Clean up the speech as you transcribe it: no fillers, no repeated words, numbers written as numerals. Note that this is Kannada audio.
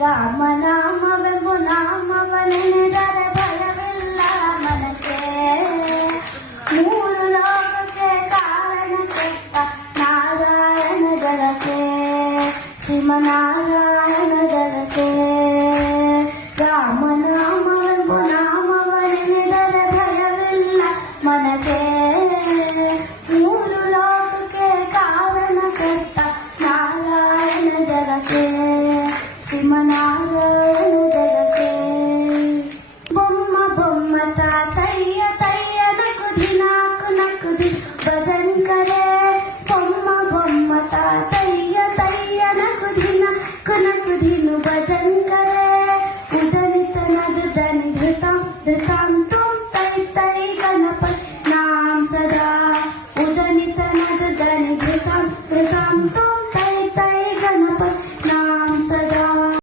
ರಾಮನಾಮವೆಂಬು ನಾಮವನೆನೆದರೆ ಭಯವಿಲ್ಲ ಮನಕ್ಕೆ. ಮೂರು ಲೋಕಕ್ಕೆ ಕಾರಣ ಕೆಟ್ಟ ನಾರಾಯಣ ಜಲಕೆ, ಶ್ರೀಮನಾರಾಯಣ ಜಲಕೆ. ರಾಮನಾಮವೆಂಬು ನಾಮವನೆನೆದರೆ ಭಯವಿಲ್ಲ ಮನಕ್ಕೆ. ಮೂರು ಲೋಕಕ್ಕೆ ಕಾರಣ ಕೆಟ್ಟ ನಾರಾಯಣ ಜಲಕೆ, ಶ್ರೀಮನಾರಾಯಣ ಜಲಕೆ. ಬೊಮ್ಮ ಬೊಮ್ಮ ತಾತಯ್ಯ ತಯ್ಯ ನಕುದಿ ನಾಕು ನಕುದಿ ಭಜನ್ ಕರೆ. ಬೊಮ್ಮ ಬೊಮ್ಮ ತಾತಯ್ಯ ತಯ್ಯ ನಕುದಿ ನಾಕು ನಕುದಿನು ಭಜನ್ ಕರೆ.